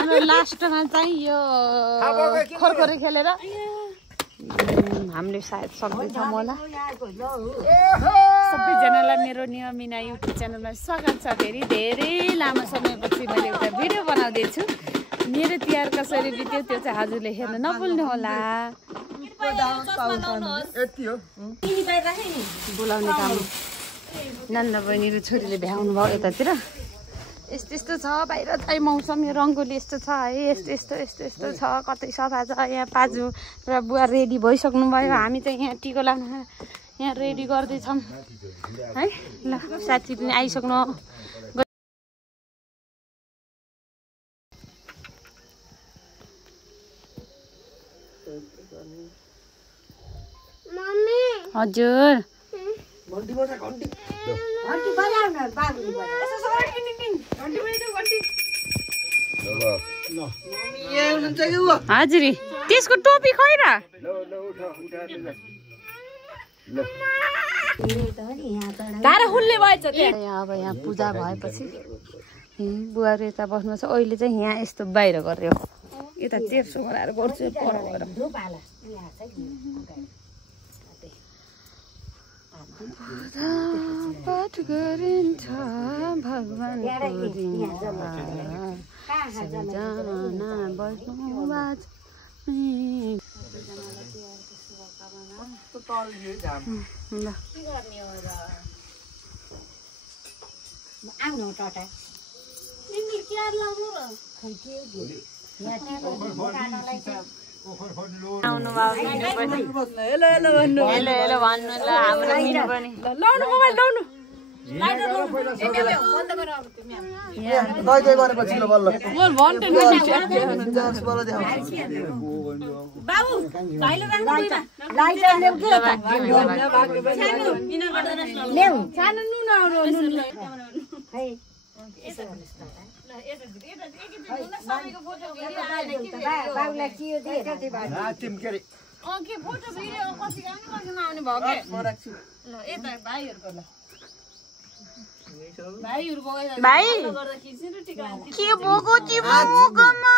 हाम्रो लास्टमा चाहिँ यो खरखरे खेलेर हामीले सायद सक्दैछौँ होला। सबैजनालाई मेरो नियमिना युट्युब च्यानलमा स्वागत छ। फेरि धेरै लामो समयपछि मैले एउटा भिडियो बनाउँदैछु। मेरो तिहार कसरी बित्यो त्यो चाहिँ हजुरले हेर्न नभुल्नु होला। बोलाउने काम नन्द बहिनीको छोरीले भ्याउनु भयो यतातिर। यस्तो यस्तो छ बाहिर चाहिँ मौसम। यो रङ्गोली यस्तो छ है, यस्तो यस्तो यस्तो यस्तो छ। कतै सफा छ। यहाँ पाजु र बुवा रेडी भइसक्नु भयो। हामी चाहिँ यहाँ टिको लाउन यहाँ रेडी गर्दैछौँ है। ल साथी पनि आइसक्नु। हजुर हजुर त्यसको टोपी खै र? अब यहाँ पूजा भएपछि बुवाहरू यता बस्नु छ। अहिले चाहिँ यहाँ यस्तो बाहिर गर्यो। यता तेर्सो गराएर गर्छु पर गएर। पाठ गरिन्छ भगवानको सबैजना बस्नु बाज। आउनु भाइ के बोको चिमोकोमा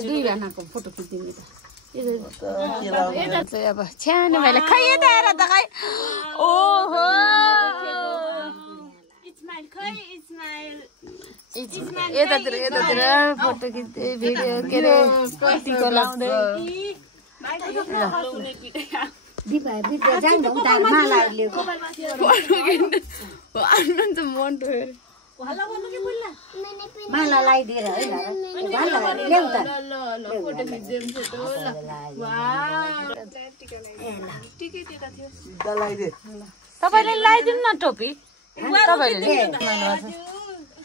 दुई जनाको फोटो खिचिदिनु त। अब छ्यानो भाइले खै यता हेर त खै। ओहो यतातिर यतातिर फोटो खिच्दै भिडियो के अरे टिको लाउँदै माला लगाइदिएर है तपाईँले लगाइदिनु न टोपी। तपाईँले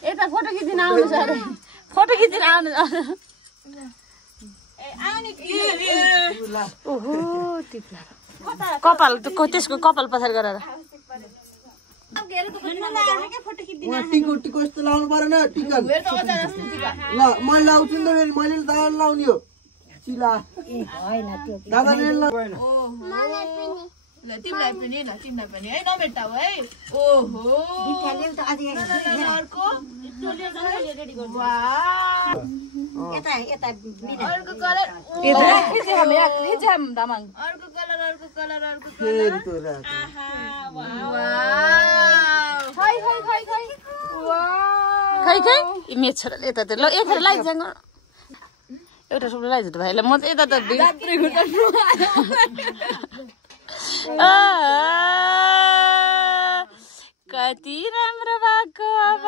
यता फोटो खिचिन आउनु छ अरे। फोटो खिचिन आउनु। ओहो कपाल त्यसको कपाल पछाडि गरेर टिको टिको यस्तो लाउनु परेन। टिका ल मैले लाउँछु नि त। फेरि मैले दादा लाउने हो चिला दादाले तिमीलाई पनि है नमेटाऊ है। ओहो अर्को कलर खै खै इमेज छोराले यतातिर ल यता लाइदिन्छ एउटा सुब्लो लाइदिन्छ भाइलाई। म त यता त कति राम्रो भएको अब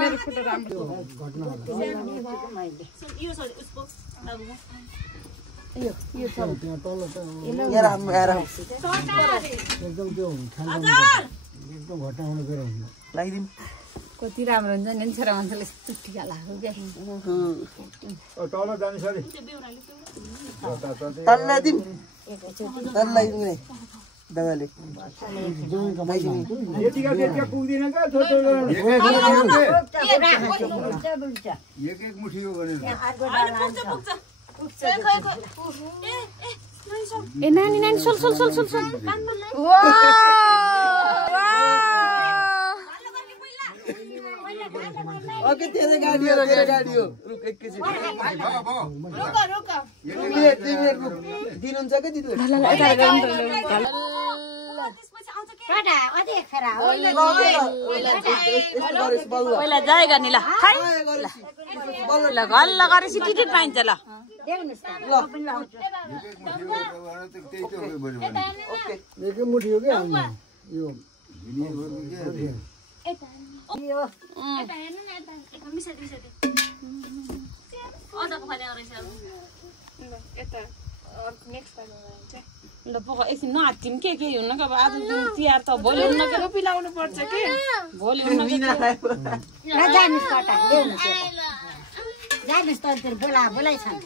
मेरो फोटो राम्रो कति राम्रो हुन्छ नि छोरा मान्छेले टिका लाग्यो क्या। तल जाने सरी तल्ला दिम तल्ला दादाले एक मुठी हो भने ए नानी नानी सोल सोल सोल सोल सोल ओके तेरे गाडी हो रुक एकैछिन रुक दिनुहुन्छ के दिनु पहिला जाएगा नि ल खाइ ल गल्ल गरेपछि टिकट पाइन्छ ल एकै मुठी हो क्या यो ल पख एकछिन नहात्तिम के हुन्न कि अब आज दिन तिहार त भोलि हुन्न के रोपी लाउनु पर्छ के भोलि हुन्न के जानुस् त तेरो बोलाइ छन्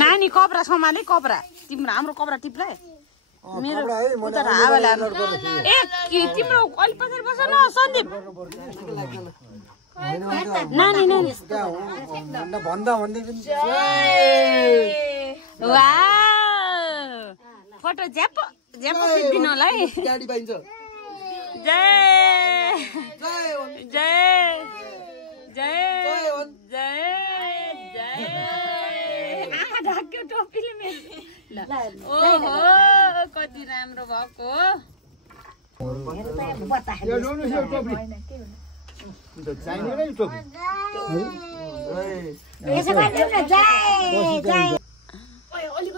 नानी कपडा सम्हाले कपडा तिम्रो हाम्रो कपडा टिप्ला मेरो उता हावा लाग्नु ए तिम्रो अलि पछाडि बस न सन्दीप नानी नानी भन्दा भन्दै फोटो झ्याप झ्याप खिच्दिनु होला है गाडी पाइन्छ जय जय जय जय जय आमा ढाक्यो टोपीले मेरो ओहो कति राम्रो भएको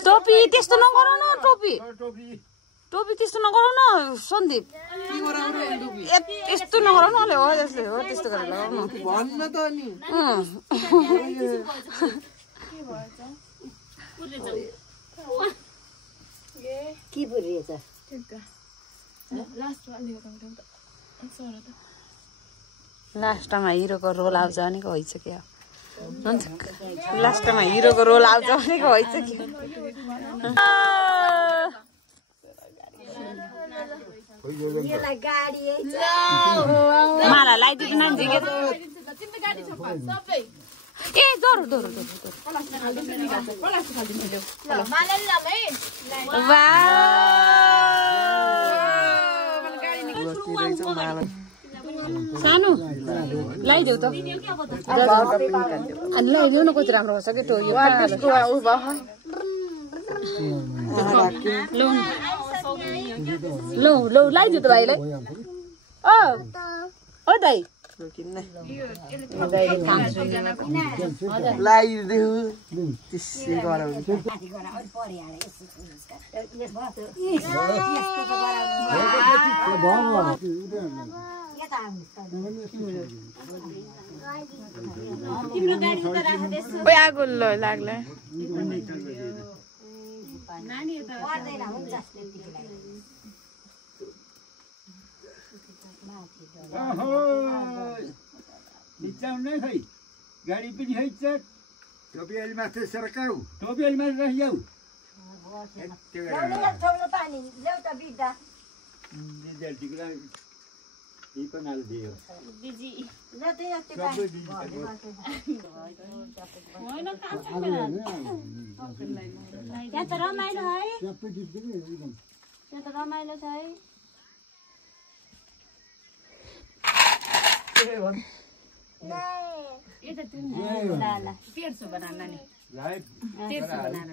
टोपी त्यस्तो नगरौ न टोपी त्यस्तो नगरौ न सन्दीप यस्तो नगरौ न हो यसले हो त्यस्तो गरेर लगाउनु भन्न त नि के बुझिएछ लास्टमा हिरोको रोल आउँछ भनेको भइसक्यो हुन्छ लास्टमा हिरोको रोल आउँछ भनेको भइसक्यो माला लगाइदिनु नानी ए दोरो दोरो सानो लगाइदेऊ त अनि लगाइदेऊ न कति राम्रो हुन्छ कि त्यो लौ लौ लगाइदेऊ त भाइलाई ओ दाइ लगाइदेऊ त्यसै गराउँछ आगो लाग्ला खै गाडी पनि हैछ टोपी अलि माथि सरकाउ टोपी अलि माथि रहिजाऊ रमाइलो छ है तेर्सो बना नानी तेर्सो बनाएर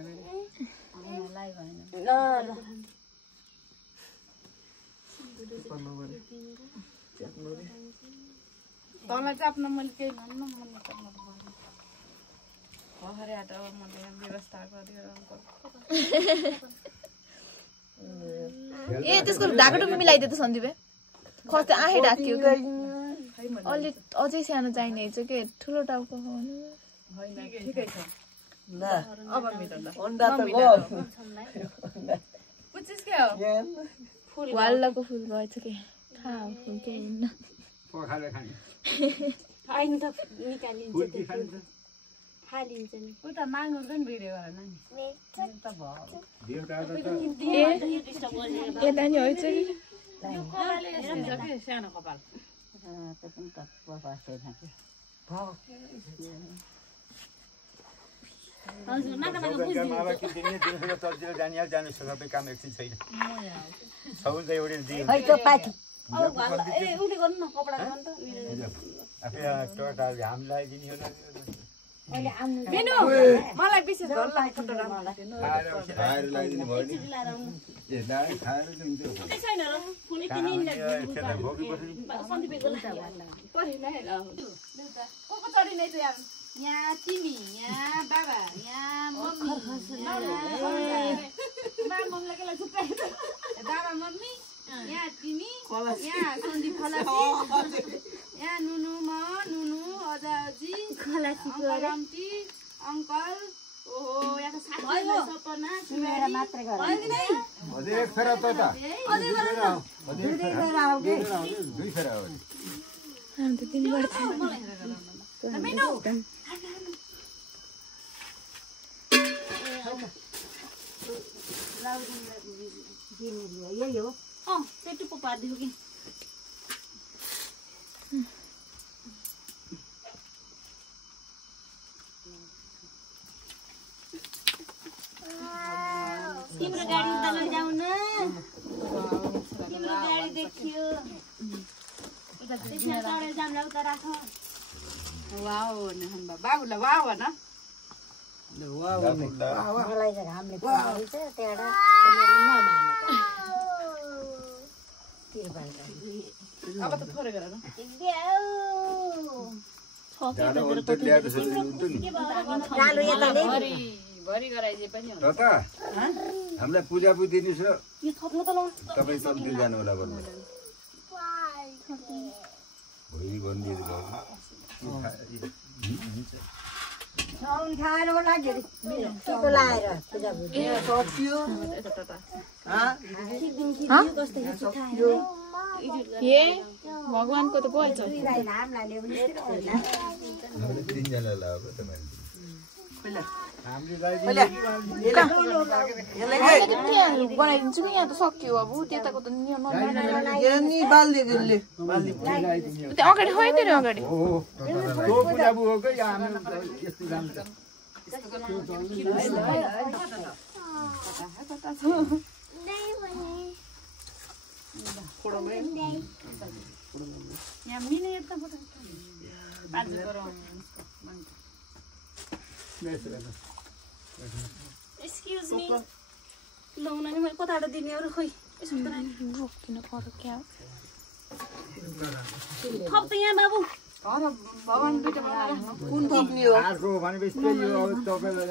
तँलाई चाप्न मैले केही भन्न मन व्यवस्था ए त्यसको ढाका टोपी मिलाइदियो त सन्दीपे खस्ते आँखै ढाकियो अलि अझै सानो चाहिने चाहिँ के ठुलो टाउको ठिकै छ अब मिलाउँदा अन्डा त गयो पुचिस के हो वाल्लाको फुल भएछ के खाऊ फुल के हिँड्न पखाले खाने होइन त निकालिन्छ हालिन्छ नि उता माग्नु पनि भिडियो गर नानी त ए नानी होइन भयो सानो कपाल जानु सबै काम एकछिन छैन सबैले एउटै दियो आफै टोटा घाम लगाइदिने हो मलाई विशेष घर लाग्छ खाएर लगाइदिनु भयो नि खाएर यहाँ तिमी यहाँ बाबा यहाँ मम्मी बाबा मम्मी यहाँ तिमी यहाँ सन्दीप खलासी यहाँ नुनु म नुनु अजा अजी आन्टी अङ्कल ओहो यहाँ सपना मात्रै गर अझै एक फेरा त दुई फेरा हो यही हो त्यो टुप्पो पारिदियो कि तिम्रो गाडी उता लैजाऊ न तिम्रो गाडी देखियो त्यसमा चढेर जाम्ला उता राख वाउ बाबुलाई वाउ भन मलाई त घामले पुऱ्याउँछ त्यहाँबाट अब त थोरै गरेर भरि गराइदिए पनि हामीलाई पूजा बुझी दिनुहोस् र तपाईँ कम्ती जानु होला भन्नु भोलि भनिदिनु खाएर लाग्यो लाएर ए भगवानको त भएछ तिनजना लगाएको तपाईँले बनाइदिन्छु नि यहाँ त सक्यो अब त्यताको त नियम त्यहाँ अगाडि होइन नि अगाडि एक्सक्युज मी लाउन नि मैले कताबाट दिने अरू खोइ किन पर्यो क्या थप त यहाँ बाबु कुन थप्ने हो अर्को भनेपछि त्यही हो अब तपाईँलाई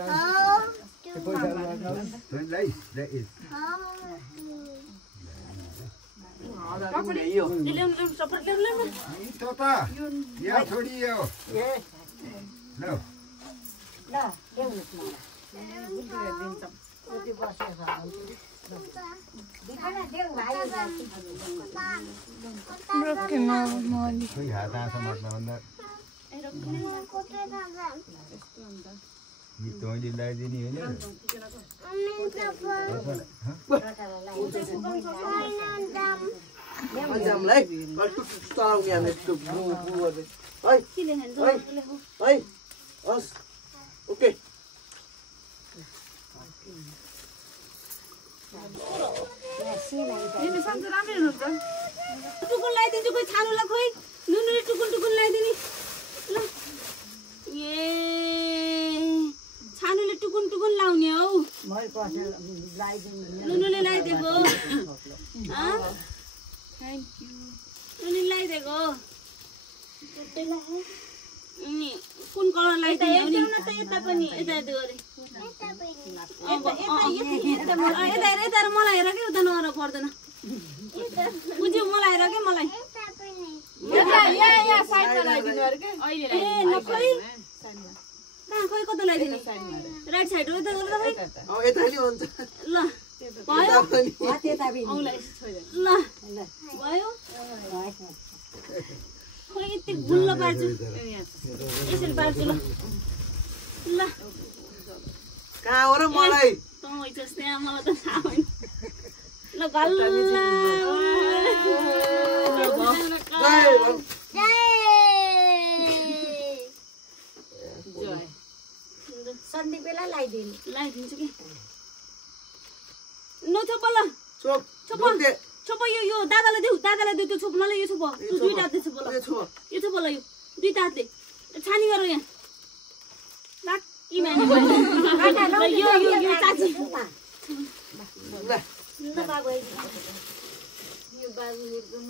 ल्याउनु सबै ल्याउनु यहाँ छोडियो ल खोइ हात आँखा मात्नुभन्दा तैँले लगाइदिने होइन ओके टुकुन लगाइदिन्छु खोइ छानुलाई खोइ नुनुले टुकुन लगाइदिने ल ए छानुले टुकुन लाउने हौ नुनुले लगाइदिएको नुनुले लगाइदिएको अनि कुन कलर लगाइदिने हो नि यता पनि यता गरे यता मलाई हेर कि उता नगर पर्दैन बुझ्यो मलाई हेर कि मलाई खोइ कता लगाइदिने राइट साइड हो यता ल भयो औँला यसो छोइदियो ल भयो खोइ यति गुल्लो पार्छु यसरी पार्छु ल ल कहाँ हो र मलाई तँ जस्तै मलाई त थाहा भएन ल गल्ल सन्दीपेलाई लगाइदिन्छु कि नछोप ल चोप छोप यो दादालाई देऊ त्यो छोप मलाई यो छोप दुईटा हातले छोप ल यो छोप ल यो दुईटा हातले छानी गर यहाँ बाकी माने यो चाची ल बाबु यो बाबु एकदम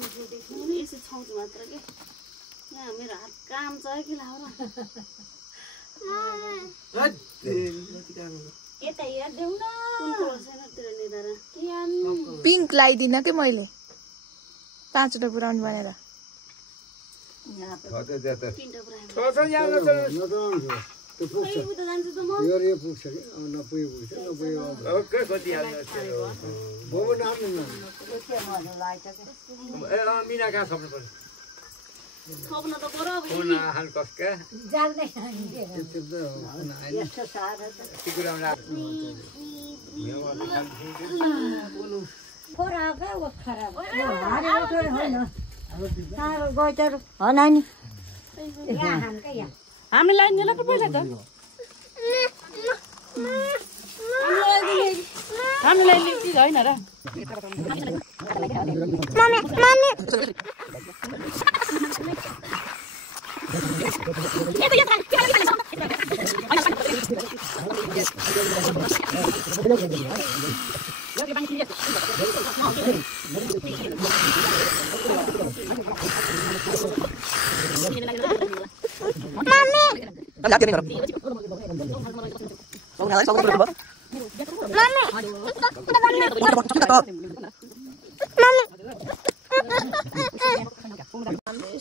यसो छाउँछु मात्र के यहाँ मेरो हात काम छ कि लाउरा यता हेर्देऊ न पिङ्क लगाइदिन के मैले 5 वटा पुराउनु भनेर थप्न त पर्यो अब हामीलाई नेला पो पहिला त हामीलाई लिन्छ हैन र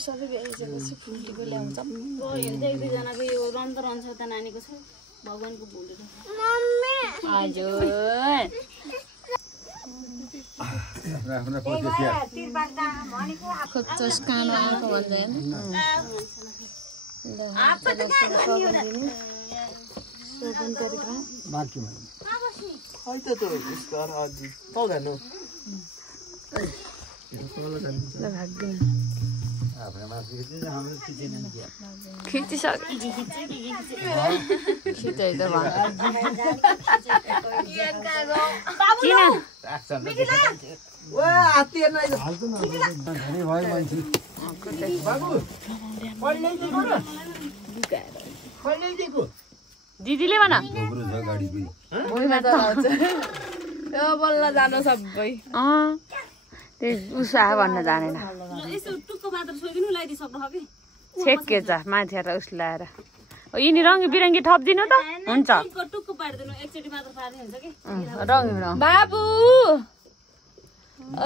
सबै बेलापछि फुल्टीको ल्याउँछ एक दुईजनाको यो रन्त रहन्छ त नानीको छ भगवानको भोलि हजुर खोज्छस् कानो आएको भन्दैन दिदीले भन बल्ल जानु सबै उसो आ भन्न जानेन यसो टुक्को मात्र छोइदिनु लगाइदिइ सक्नु हो कि छेके छ माथि आएर उस लाएर यिनी रङ्गी बिरङ्गी थपिदिनु त हुन्छ टुक्को पारिदिनु एकचोटि मात्र पार्ने हुन्छ कि रङ्गी बाबु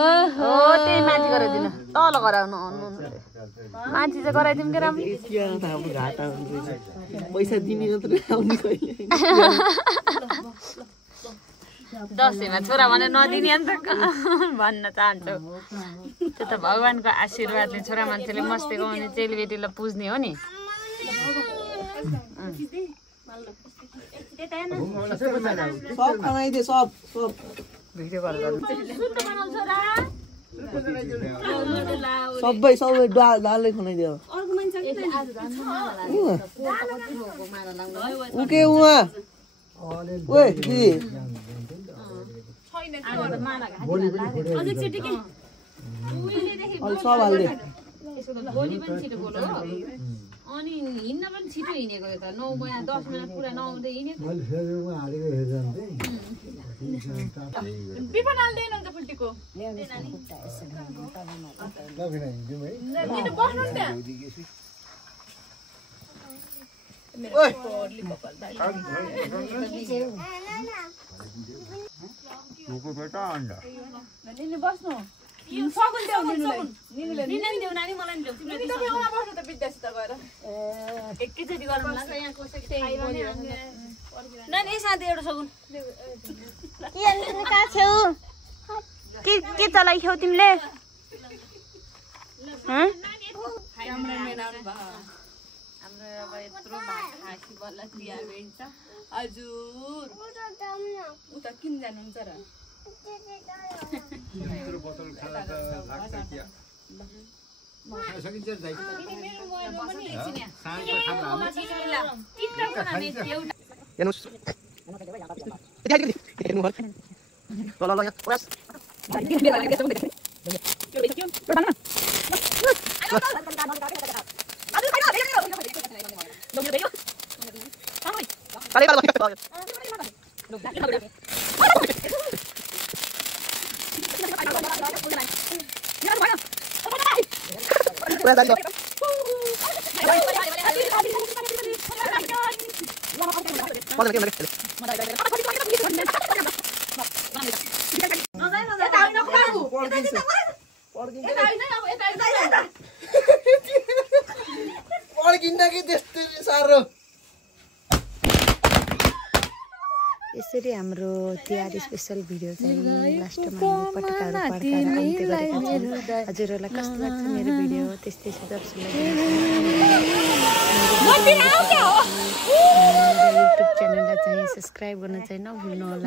ओहो त्यही माथि गराइदिनु तल गराउनु माथि चाहिँ गराइदिउँ कि राम्रो पैसा दिने मात्र आउने कहिले दसैँमा छोरा भनेर नदिने अन्त भन्न चाहन्छु त्यो त भगवानको आशीर्वादले छोरा मान्छेले मस्ती गाउने चेलीबेटीलाई पुज्ने हो नि सब बनाइदिए सब भिडियो कल गर्नु सबै दालै खनाइदियो अर्को मान्छे उके उहाँ ओए दिदी एकचोटि के अलि सब हाल्दे भोलि पनि छिटो बोलो अनि हिँड्न पनि छिटो हिँडेको यो त 9 महिना 10 महिना पुरा नआउँदै हिँडेको पिपन हाल्दैन नि त फुल्टीको बस्नुहोस् त्यहाँ बस्नु सगुन देऊ देऊ नानी मलाई नि देऊ तिमीले बस्नु त विद्यासित गएर एकैचोटि गरौँ ल यहाँ कसैको नानी ए साथी एउटा सगुन कहाँ छेउ के चलाइख्यौ तिमीले क्यामेराम्यान आउनु भयो हाम्रो अब यत्रो भात खासी बल्ल चिया भेट्छ हजुर उता किन जानुहुन्छ र बोतल खाँदा त लाग्छ क्या सकिन्छ दाइ साँझ पड्किँदाखेरि त्यस्तै साह्रो यसरी हाम्रो तिहार स्पेसल भिडियो चाहिँ लास्टमा पटकाहरू पड्काएर अन्त्य गरेका छौँ हजुरहरूलाई कस्तो लाग्छ मेरो भिडियो त्यस्तै सुझाव युट्युब च्यानललाई चाहिँ सब्सक्राइब गर्न चाहिँ नभुल्नु होला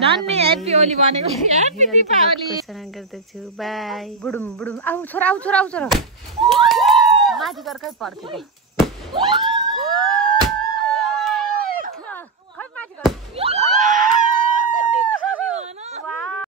घोषणा गर्दछु बाई बुडुम बुडुम आऊ छोरा आऊ छोरा आऊ छोरा माथि गर्कै पड्केको